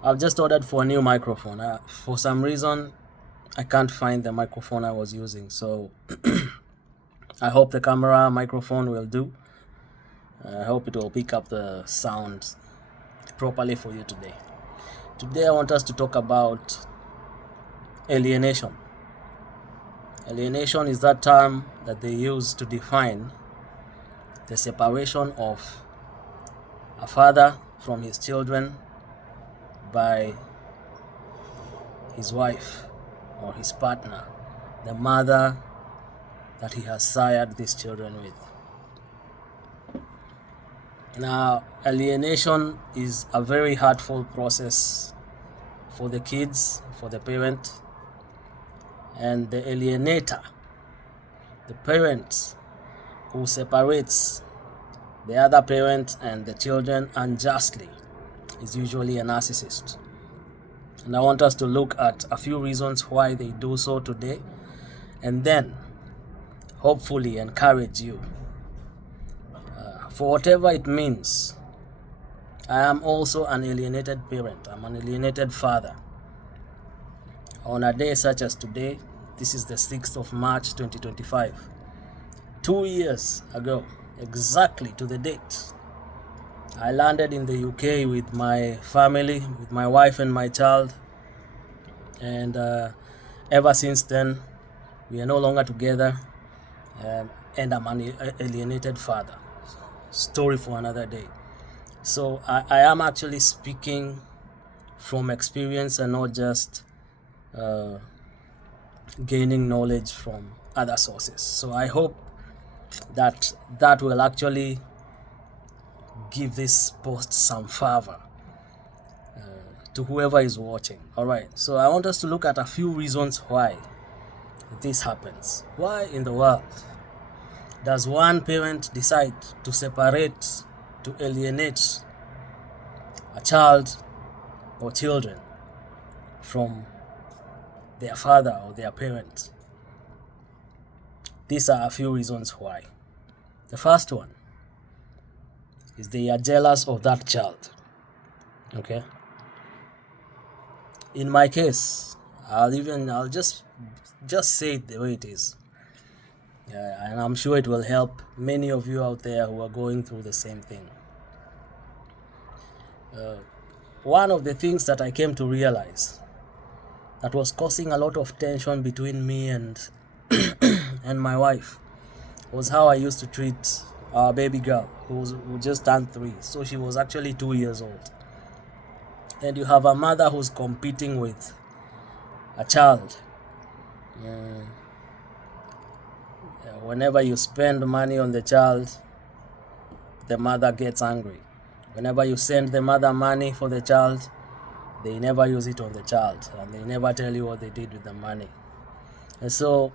I've just ordered for a new microphone. For some reason, I can't find the microphone I was using, so I hope the camera microphone will do. I hope it will pick up the sound properly for you today. Today I want us to talk about alienation. Alienation is that term that they use to define the separation of a father from his children by his wife or his partner, the mother that he has sired these children with. Now, alienation is a very hurtful process for the kids, for the parent, and the alienator, the parent who separates the other parent and the children unjustly, is usually a narcissist. And I want us to look at a few reasons why they do so today, and then hopefully encourage you. For whatever it means, I am also an alienated parent. I'm an alienated father. On a day such as today, this is the 6th of March 2025, 2 years ago, exactly to the date, I landed in the UK with my family, with my wife and my child, and ever since then, we are no longer together, and I'm an alienated father. Story for another day. So I am actually speaking from experience and not just gaining knowledge from other sources. So I hope that will actually give this post some fervor to whoever is watching. All right, so I want us to look at a few reasons why this happens. Why in the world does one parent decide to separate, to alienate a child or children from their father or their parent? These are a few reasons why. The first one is they are jealous of that child. Okay? In my case, I'll just say it the way it is. And I'm sure it will help many of you out there who are going through the same thing. One of the things that I came to realize that was causing a lot of tension between me and and my wife was how I used to treat our baby girl who just turned 3. So she was actually 2 years old. And you have a mother who's competing with a child. Whenever you spend money on the child, the mother gets angry. Whenever you send the mother money for the child, they never use it on the child, and they never tell you what they did with the money. And so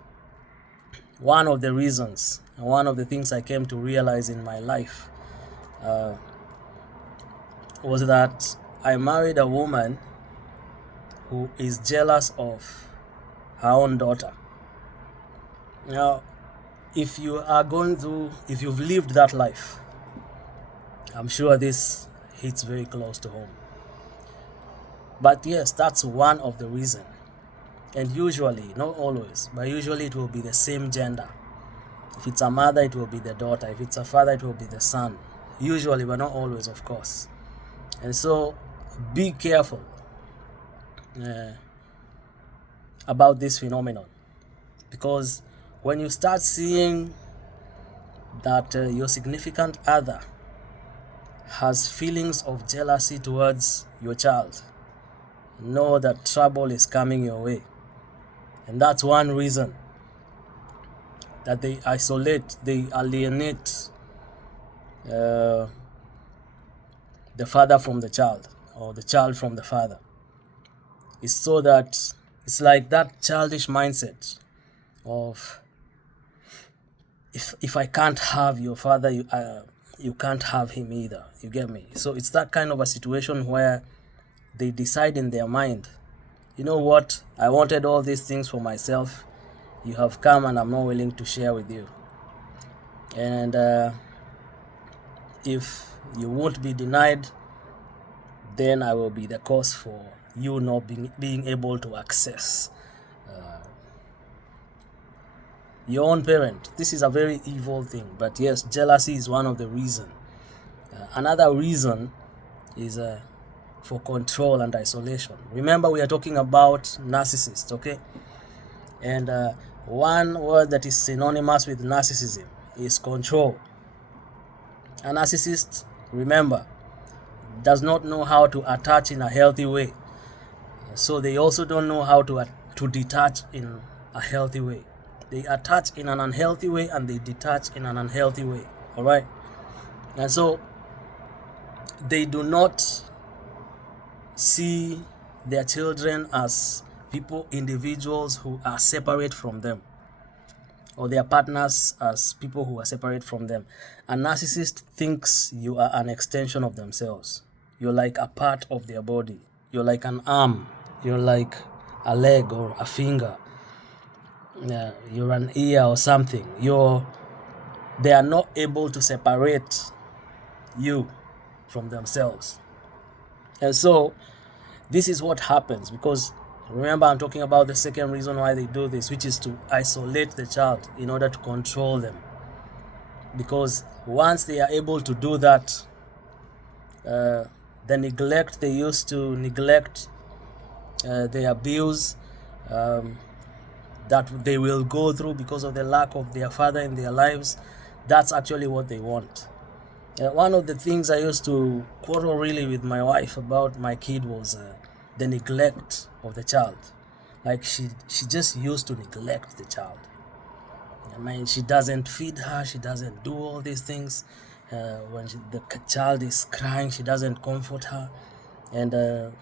one of the reasons, and one of the things I came to realize in my life was that I married a woman who is jealous of her own daughter. Now, if you've lived that life, I'm sure this hits very close to home. But yes, that's one of the reasons. And usually, not always, but usually it will be the same gender. If it's a mother, it will be the daughter. If it's a father, it will be the son. Usually, but not always, of course. And so, be careful about this phenomenon. Because when you start seeing that your significant other has feelings of jealousy towards your child, know that trouble is coming your way. And that's one reason that they alienate the father from the child, or the child from the father. It's so that it's like that childish mindset of if I can't have your father, you can't have him either. You get me? So it's that kind of a situation where they decide in their mind, you know what, I wanted all these things for myself. You have come and I'm not willing to share with you. And if you won't be denied, then I will be the cause for you not being able to access your own parent. This is a very evil thing, but yes, jealousy is one of the reasons. Another reason is for control and isolation. Remember, we are talking about narcissists, okay? And one word that is synonymous with narcissism is control. A narcissist, remember, does not know how to attach in a healthy way. So they also don't know how to detach in a healthy way. They attach in an unhealthy way and they detach in an unhealthy way. All right? And so they do not see their children as individuals who are separate from them, or their partners as people who are separate from them. A narcissist thinks you are an extension of themselves. You're like a part of their body. You're like an arm. You're like a leg or a finger. You're an ear or something. They are not able to separate you from themselves. And so this is what happens, because remember, I'm talking about the second reason why they do this, which is to isolate the child in order to control them. Because once they are able to do that, the neglect they used to neglect, the abuse that they will go through because of the lack of their father in their lives, that's actually what they want. One of the things I used to quarrel really with my wife about my kid was the neglect of the child. Like she just used to neglect the child. I mean, she doesn't feed her, she doesn't do all these things. When the child is crying, she doesn't comfort her, and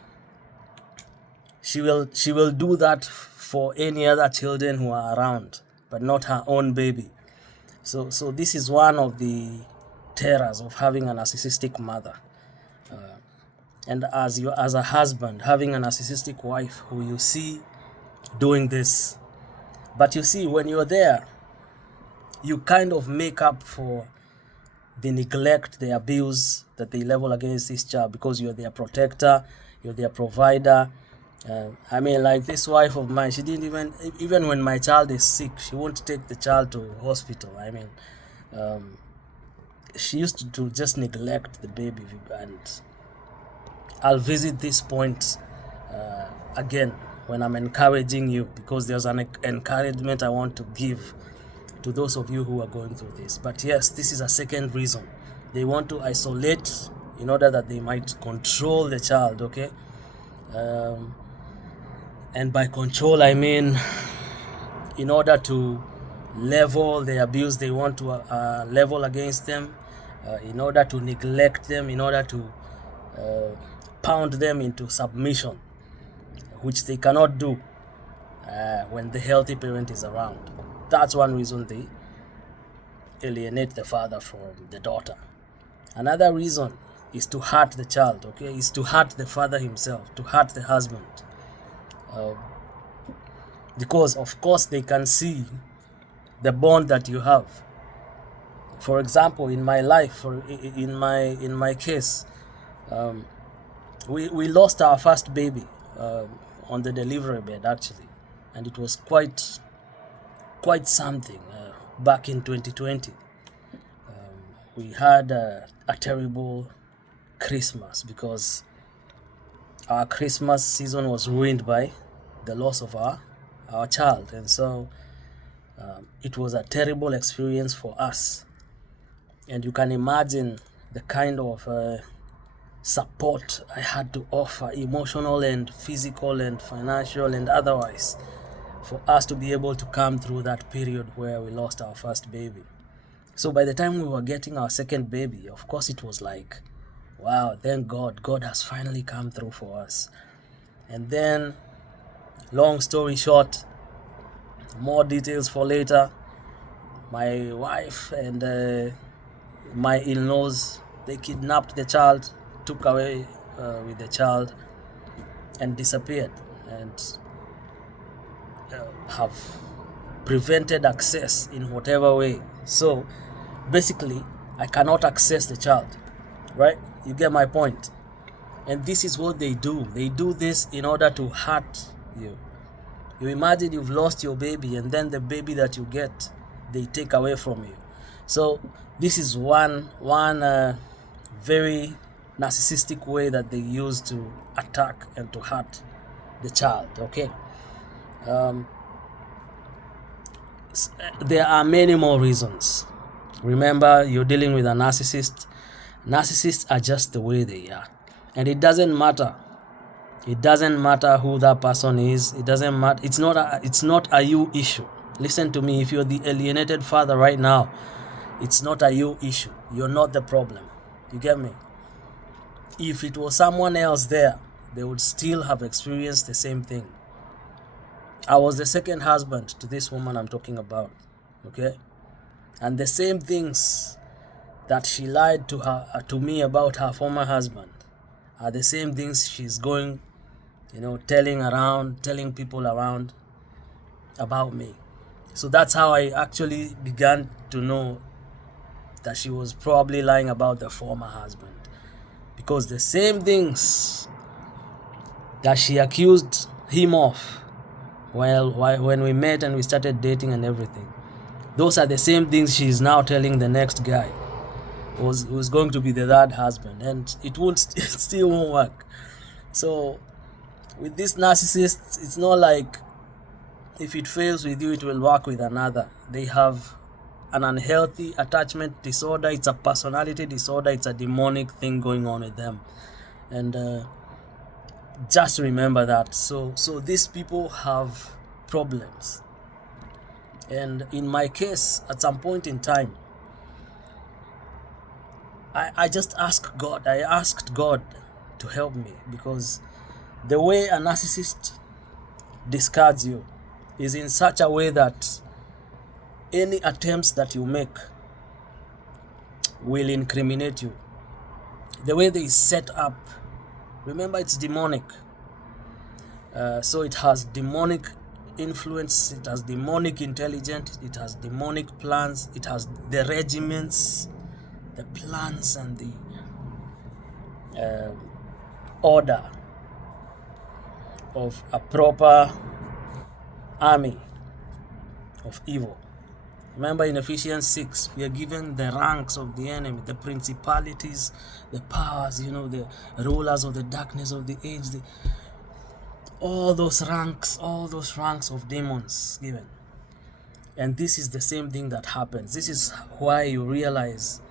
she will do that for any other children who are around, but not her own baby. So this is one of the terrors of having a narcissistic mother. And as a husband, having a narcissistic wife who you see doing this. But you see, when you're there, you kind of make up for the neglect, the abuse that they level against this child, because you're their protector, you're their provider. I mean, like this wife of mine, she didn't even when my child is sick, she won't take the child to hospital. I mean, she used to just neglect the baby. And I'll visit this point again when I'm encouraging you, because there's an encouragement I want to give to those of you who are going through this. But yes, this is a second reason. They want to isolate in order that they might control the child, okay? And by control, I mean in order to level the abuse they want to level against them, in order to neglect them, in order to pound them into submission, which they cannot do when the healthy parent is around. That's one reason they alienate the father from the daughter. Another reason is to hurt the child, okay? Is to hurt the father himself, to hurt the husband. Because of course they can see the bond that you have. For example, in my life, or in my case, we lost our first baby on the delivery bed, actually, and it was quite something. Back in 2020, we had a terrible Christmas, because our Christmas season was ruined by the loss of our child. And so it was a terrible experience for us. And you can imagine the kind of support I had to offer, emotional and physical and financial and otherwise, for us to be able to come through that period where we lost our first baby. So by the time we were getting our second baby, of course it was like, wow, thank God, God has finally come through for us. And then, long story short, more details for later, my wife and my in-laws, they kidnapped the child, took away with the child, and disappeared, and have prevented access in whatever way. So basically, I cannot access the child, right? You get my point. And this is what they do. They do this in order to hurt you. You imagine you've lost your baby, and then the baby that you get, they take away from you. So this is one very narcissistic way that they use to attack and to hurt the child. Okay. There are many more reasons. Remember, you're dealing with a narcissist. Narcissists are just the way they are, and it doesn't matter. It doesn't matter who that person is. It doesn't matter. It's not a you issue. Listen to me. If you're the alienated father right now, it's not a you issue. You're not the problem. You get me? If it was someone else there, they would still have experienced the same thing. I was the second husband to this woman I'm talking about. Okay? And the same things that she lied to me about her former husband are the same things she's going, telling people around about me. So that's how I actually began to know that she was probably lying about the former husband, because the same things that she accused him of, when we met and we started dating and everything, those are the same things she's now telling the next guy who's going to be the third husband, and it still won't work. So with this narcissist, it's not like if it fails with you, it will work with another. They have an unhealthy attachment disorder. It's a personality disorder. It's a demonic thing going on with them, and just remember that. So these people have problems, and in my case, at some point in time, I just asked God. I asked God to help me, because the way a narcissist discards you is in such a way that any attempts that you make will incriminate you. The way they set up, remember, it's demonic. So it has demonic influence, it has demonic intelligence, it has demonic plans, it has the regiments, the plans, and the order of a proper army of evil. Remember, in Ephesians 6, we are given the ranks of the enemy, the principalities, the powers, the rulers of the darkness of the age, all those ranks of demons given. And this is the same thing that happens. This is why you realize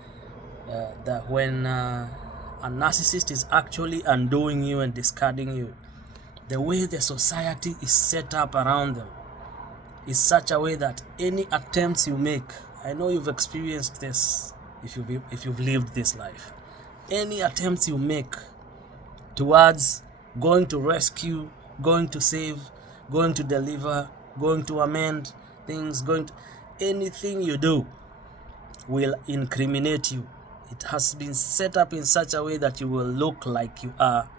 that when a narcissist is actually undoing you and discarding you, the way the society is set up around them is such a way that any attempts you make, I know you've experienced this if you've lived this life, any attempts you make towards going to rescue, going to save, going to deliver, going to amend things, anything you do will incriminate you. It has been set up in such a way that you will look like you are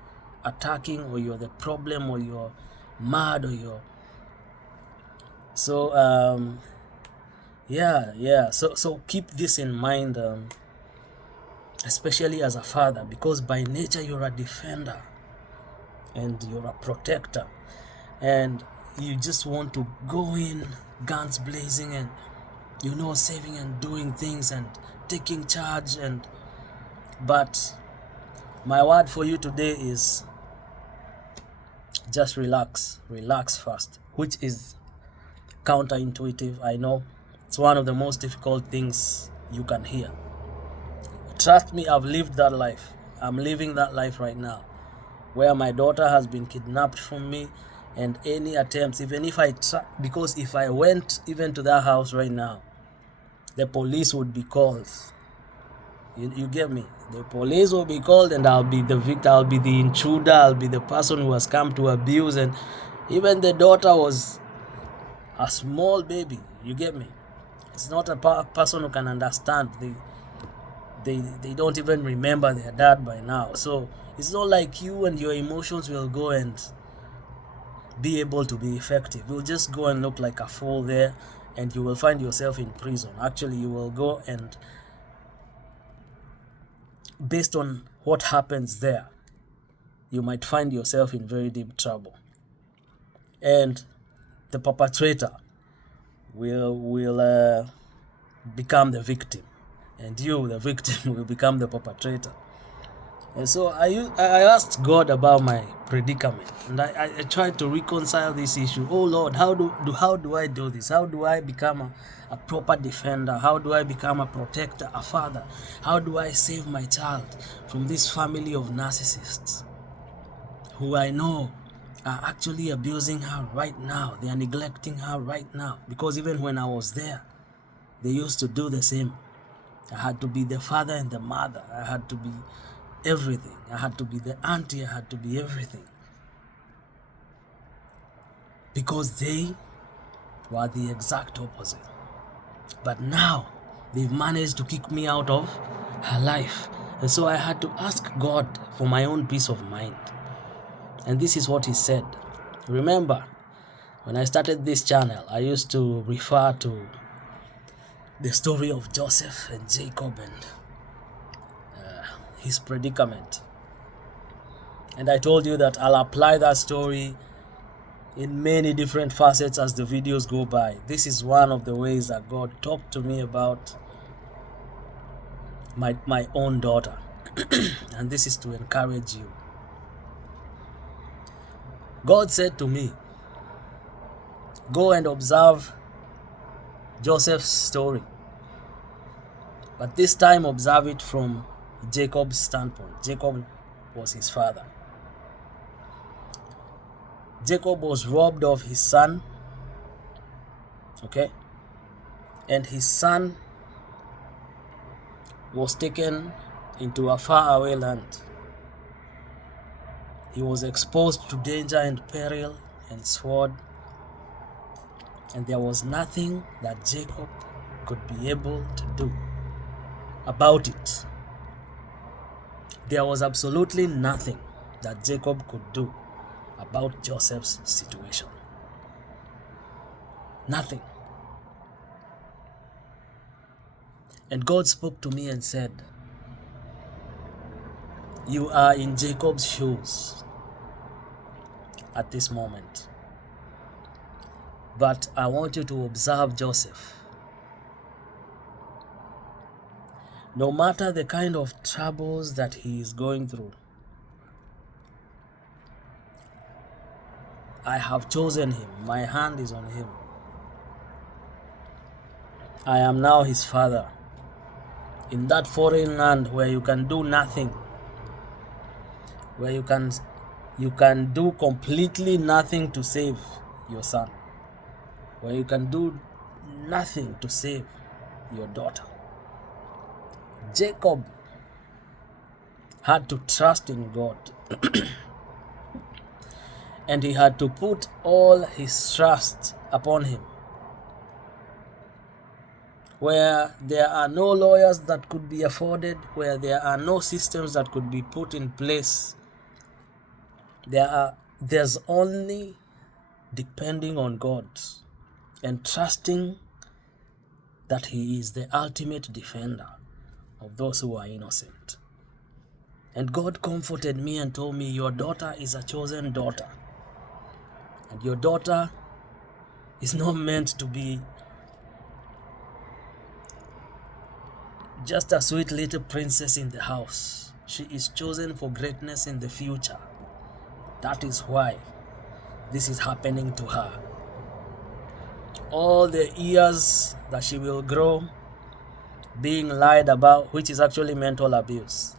attacking, or you're the problem, or you're mad, or you're so so keep this in mind, especially as a father, because by nature you're a defender and you're a protector, and you just want to go in guns blazing and saving and doing things and taking charge. But my word for you today is just relax first, which is counterintuitive. I know it's one of the most difficult things you can hear. Trust me, I've lived that life. I'm living that life right now, where my daughter has been kidnapped from me, and any attempts, even if because if I went even to that house right now, the police would be called. You get me? The police will be called, and I'll be the victim, I'll be the intruder, I'll be the person who has come to abuse. And even the daughter was a small baby. You get me? It's not a person who can understand. They don't even remember their dad by now. So it's not like you and your emotions will go and be able to be effective. You'll just go and look like a fool there, and you will find yourself in prison. Actually, you will go, and based on what happens there, you might find yourself in very deep trouble. And the perpetrator will become the victim, and you, the victim, will become the perpetrator. And so I asked God about my predicament, and I tried to reconcile this issue. Oh Lord, how do I do this? How do I become a proper defender? How do I become a protector, a father? How do I save my child from this family of narcissists who I know are actually abusing her right now? They are neglecting her right now, because even when I was there, they used to do the same. I had to be the father and the mother. I had to be everything. I had to be the auntie. I had to be everything, because they were the exact opposite. But now they've managed to kick me out of her life. And so I had to ask God for my own peace of mind. And this is what he said. Remember, when I started this channel, I used to refer to the story of Joseph and Jacob and his predicament. And I told you that I'll apply that story in many different facets as the videos go by. This is one of the ways that God talked to me about my own daughter. And this is to encourage you. God said to me, go and observe Joseph's story, but this time observe it from Jacob's standpoint. Jacob was his father. Jacob was robbed of his son, okay? And his son was taken into a faraway land. He was exposed to danger and peril and sword, and there was nothing that Jacob could be able to do about it. There was absolutely nothing that Jacob could do about Joseph's situation. Nothing. And God spoke to me and said, you are in Jacob's shoes at this moment, but I want you to observe Joseph. No matter the kind of troubles that he is going through, I have chosen him. My hand is on him. I am now his father. In that foreign land where you can do nothing, where you can do completely nothing to save your son, where you can do nothing to save your daughter. Jacob had to trust in God. And he had to put all his trust upon him. Where there are no lawyers that could be afforded, where there are no systems that could be put in place, there's only depending on God and trusting that he is the ultimate defender of those who are innocent. And God comforted me and told me, your daughter is a chosen daughter. And your daughter is not meant to be just a sweet little princess in the house. She is chosen for greatness in the future. That is why this is happening to her. All the years that she will grow being lied about, which is actually mental abuse,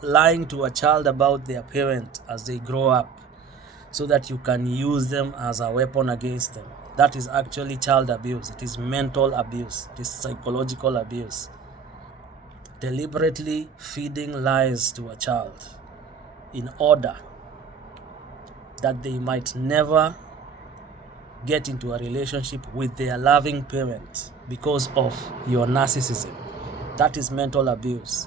lying to a child about their parent as they grow up so that you can use them as a weapon against them. That is actually child abuse. It is mental abuse. It is psychological abuse. Deliberately feeding lies to a child in order that they might never get into a relationship with their loving parent because of your narcissism. That is mental abuse.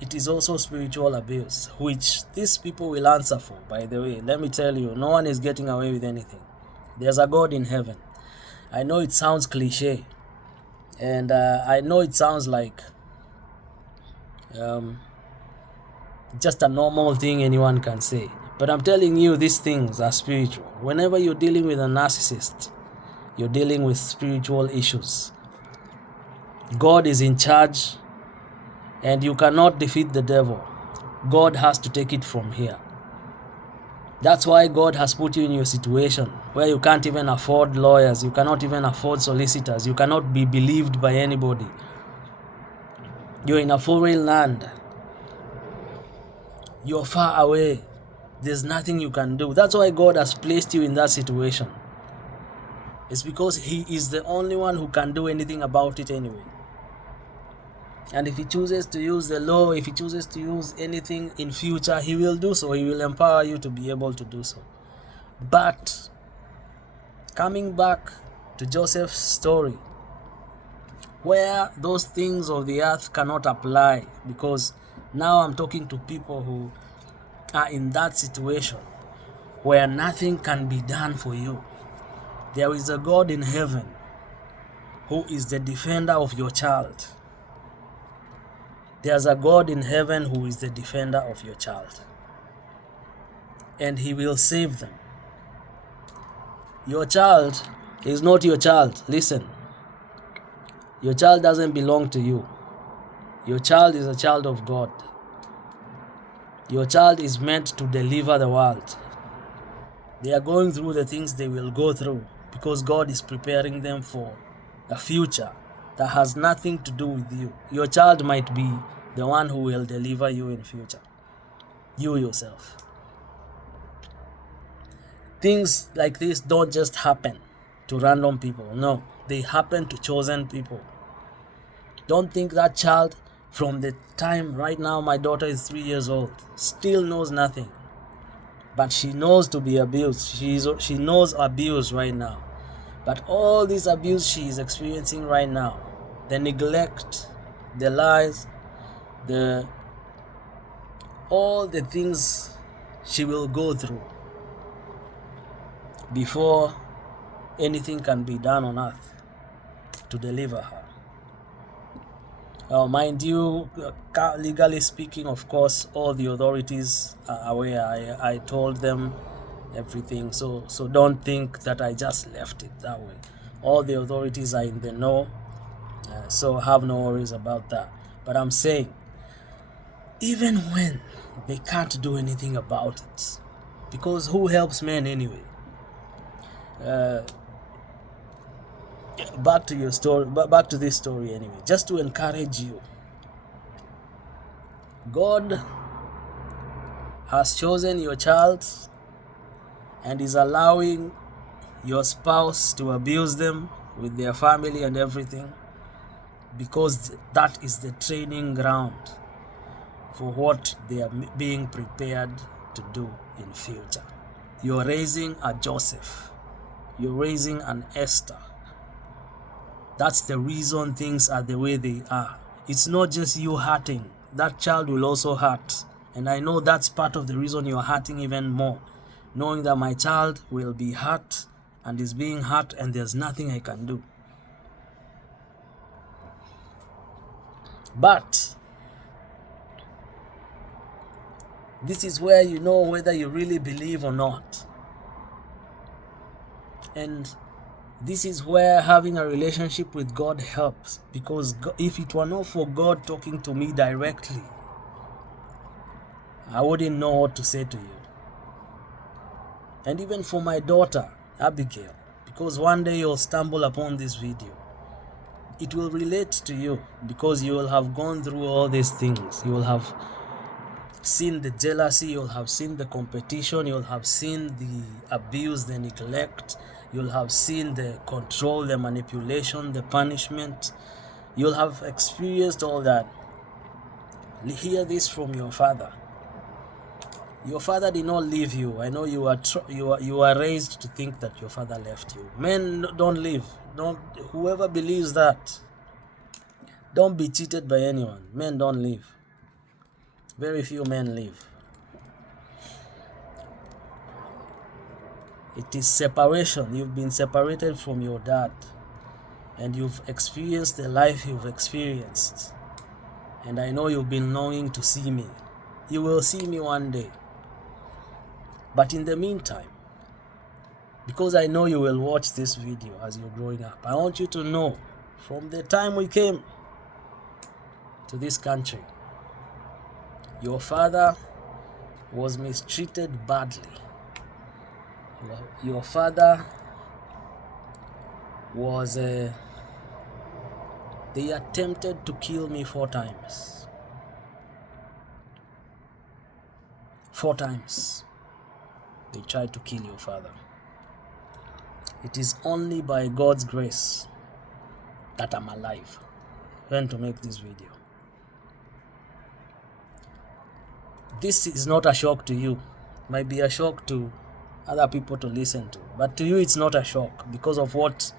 It is also spiritual abuse, which these people will answer for, by the way. Let me tell you, no one is getting away with anything. There's a God in heaven. I know it sounds cliche, and I know it sounds like just a normal thing anyone can say. But I'm telling you, these things are spiritual. Whenever you're dealing with a narcissist, you're dealing with spiritual issues. God is in charge, and you cannot defeat the devil. God has to take it from here. That's why God has put you in your situation where you can't even afford lawyers, you cannot even afford solicitors, you cannot be believed by anybody. You're in a foreign land. You're far away. There's nothing you can do. That's why God has placed you in that situation. It's because He is the only one who can do anything about it anyway. And if He chooses to use the law, if He chooses to use anything in future, He will do so. He will empower you to be able to do so. But coming back to Joseph's story, where those things of the earth cannot apply, because now I'm talking to people who are in that situation where nothing can be done for you. There is a God in heaven who is the defender of your child. There's a God in heaven who is the defender of your child. And He will save them. Your child is not your child. Listen. Your child doesn't belong to you. Your child is a child of God. Your child is meant to deliver the world. They are going through the things they will go through because God is preparing them for a future that has nothing to do with you. Your child might be the one who will deliver you in future. You yourself. Things like this don't just happen to random people. No, they happen to chosen people. Don't think that child, from the time right now my daughter is 3 years old, still knows nothing. But she knows to be abused. She knows abuse right now. But all this abuse she is experiencing right now, the neglect, the lies, all the things she will go through before anything can be done on earth to deliver her. Mind you, legally speaking, of course, all the authorities are aware. I told them everything, so don't think that I just left it that way. All the authorities are in the know, so have no worries about that. But I'm saying, even when they can't do anything about it, because who helps men anyway? Back to your story, back to this story anyway, just to encourage you. God has chosen your child and is allowing your spouse to abuse them with their family and everything, because that is the training ground for what they are being prepared to do in future. You're raising a Joseph. You're raising an Esther. That's the reason things are the way they are. It's not just you hurting. That child will also hurt. And I know that's part of the reason you're hurting even more. Knowing that my child will be hurt and is being hurt and there's nothing I can do. But this is where you know whether you really believe or not. And this is where having a relationship with God helps, because if it were not for God talking to me directly, I wouldn't know what to say to you. And even for my daughter, Abigail, because one day you'll stumble upon this video. It will relate to you because you will have gone through all these things. You will have seen the jealousy, you'll have seen the competition, you'll have seen the abuse, the neglect, you'll have seen the control, the manipulation, the punishment. You'll have experienced all that. Hear this from your father. Your father did not leave you. I know you are raised to think that your father left you. Men don't leave. Whoever believes that, don't be cheated by anyone. Men don't leave. Very few men leave. It is separation. You've been separated from your dad, and you've experienced the life you've experienced. And I know you've been longing to see me. You will see me one day. But in the meantime, because I know you will watch this video as you're growing up, I want you to know, from the time we came to this country, your father was mistreated badly. Your father was they attempted to kill me 4 times. 4 times they tried to kill your father. It is only by God's grace that I'm alive when to make this video. This is not a shock to you. It might be a shock to other people to listen to, but to you it's not a shock because of what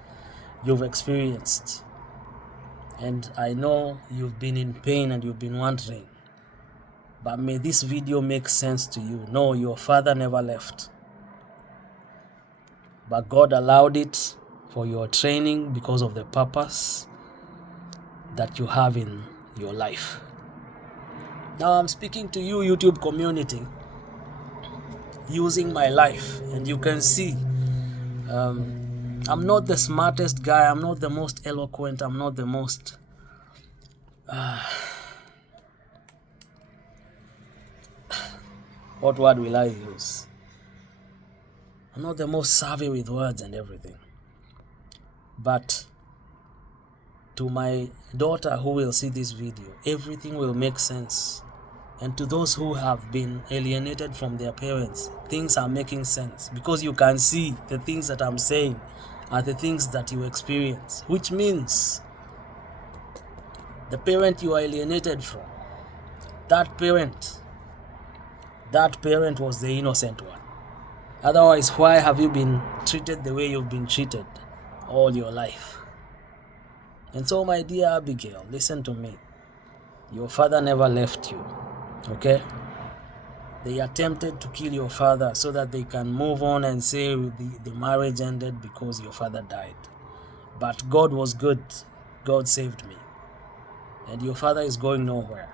you've experienced. And I know you've been in pain and you've been wondering, but may this video make sense to you. No, your father never left, but God allowed it for your training because of the purpose that you have in your life. Now I'm speaking to you, YouTube community, using my life, and you can see I'm not the smartest guy, I'm not the most eloquent, I'm not the most what word will I use? I'm not the most savvy with words and everything. But to my daughter who will see this video, everything will make sense. And to those who have been alienated from their parents, things are making sense because you can see the things that I'm saying are the things that you experience, which means the parent you are alienated from, that parent was the innocent one. Otherwise, why have you been treated the way you've been treated all your life? And so, my dear Abigail, listen to me. Your father never left you, okay? They attempted to kill your father so that they can move on and say the marriage ended because your father died. But God was good. God saved me. And your father is going nowhere.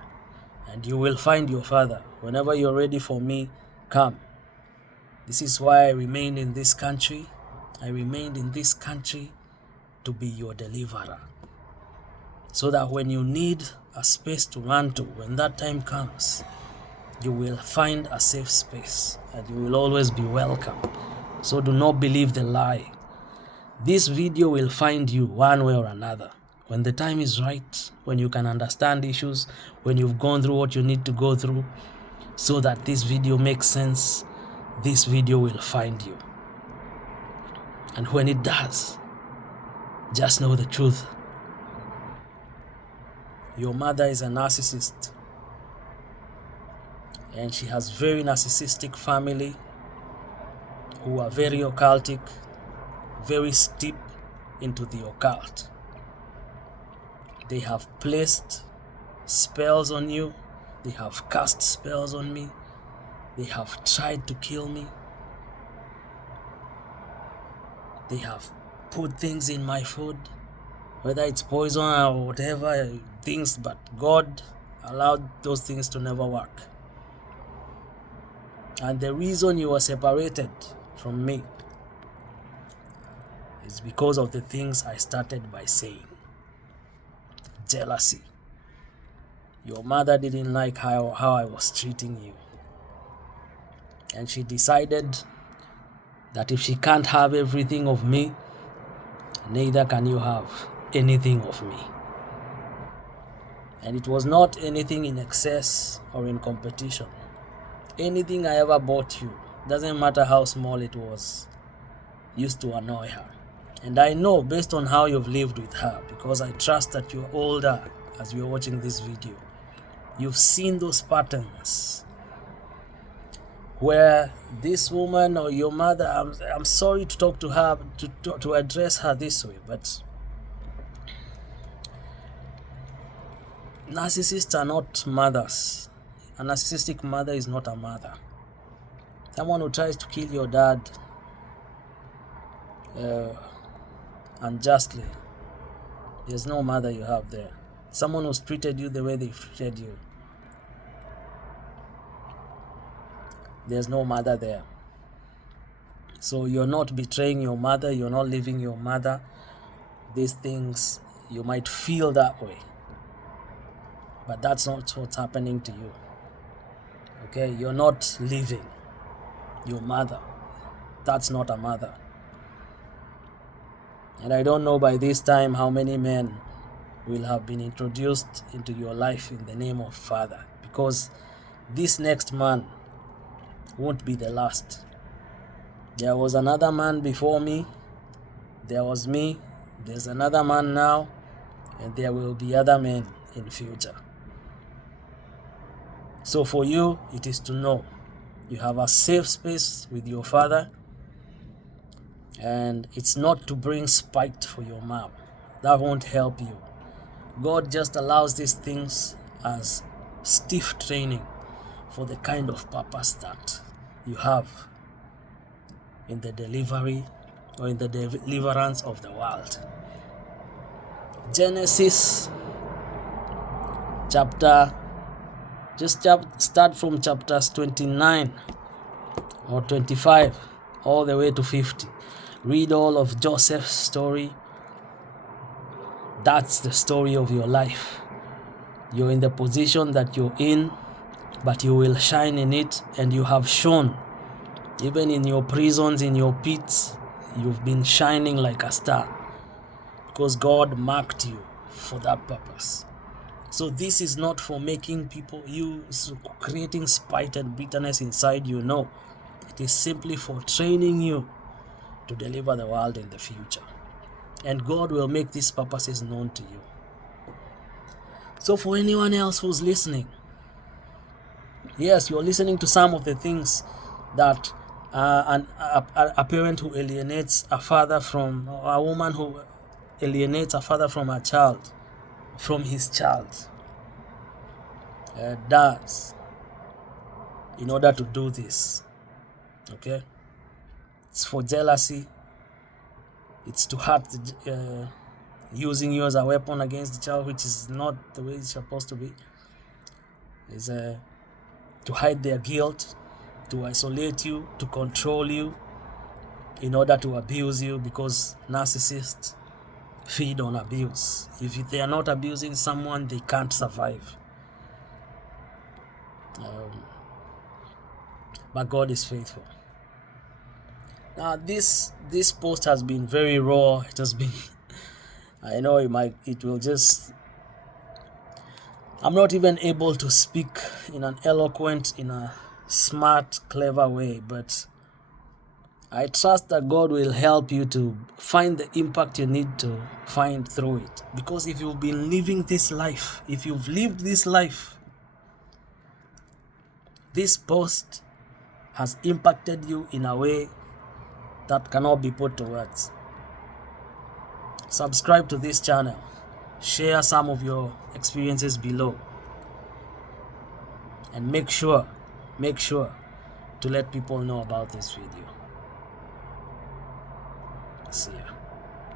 And you will find your father. Whenever you're ready for me, come. This is why I remained in this country. I remained in this country to be your deliverer. So that when you need a space to run to, when that time comes, you will find a safe space and you will always be welcome. So do not believe the lie. This video will find you one way or another. When the time is right, when you can understand issues, when you've gone through what you need to go through, so that this video makes sense, this video will find you. And when it does, just know the truth. Your mother is a narcissist. And she has very narcissistic family who are very occultic, very steep into the occult. They have placed spells on you. They have cast spells on me. They have tried to kill me. They have put things in my food, whether it's poison or whatever things, but God allowed those things to never work. And the reason you are separated from me is because of the things I started by saying. Jealousy. Your mother didn't like how I was treating you. And she decided that if she can't have everything of me, neither can you have anything of me. And it was not anything in excess or in competition. Anything I ever bought you, doesn't matter how small it was, used to annoy her. And I know based on how you've lived with her, because I trust that you're older as you're watching this video, you've seen those patterns where this woman or your mother, I'm sorry to talk to her, to address her this way, but narcissists are not mothers. A narcissistic mother is not a mother. Someone who tries to kill your dad unjustly, there's no mother you have there. Someone who's treated you the way they treated you, there's no mother there. So you're not betraying your mother, you're not leaving your mother. These things, you might feel that way, but that's not what's happening to you. Okay, you're not leaving your mother. That's not a mother. And I don't know by this time how many men will have been introduced into your life in the name of father, because this next man won't be the last. There was another man before me, there was me, there's another man now, and there will be other men in future. So for you, it is to know you have a safe space with your father, and it's not to bring spite for your mom. That won't help you. God just allows these things as stiff training for the kind of purpose that you have in the delivery or in the deliverance of the world. Genesis chapter, start from chapters 29 or 25 all the way to 50. Read all of Joseph's story. That's the story of your life. You're in the position that you're in, but you will shine in it, and you have shone. Even in your prisons, in your pits, you've been shining like a star, because God marked you for that purpose. So this is not for making people, creating spite and bitterness inside you. No, it is simply for training you to deliver the world in the future. And God will make these purposes known to you. So for anyone else who's listening, yes, you're listening to some of the things that a parent who alienates a father from, or a woman who alienates a father from a child, from his child, does in order to do this. Okay, it's for jealousy. It's to hurt, using you as a weapon against the child, which is not the way it's supposed to be. It's to hide their guilt, to isolate you, to control you, in order to abuse you, because narcissists feed on abuse. If they are not abusing someone, they can't survive. But God is faithful. Now this post has been very raw. It has been, I know it will just, I'm not even able to speak in an eloquent, in a smart, clever way, but I trust that God will help you to find the impact you need to find through it. Because if you've been living this life, if you've lived this life, this post has impacted you in a way that cannot be put to words. Subscribe to this channel. Share some of your experiences below. And make sure to let people know about this video. See ya.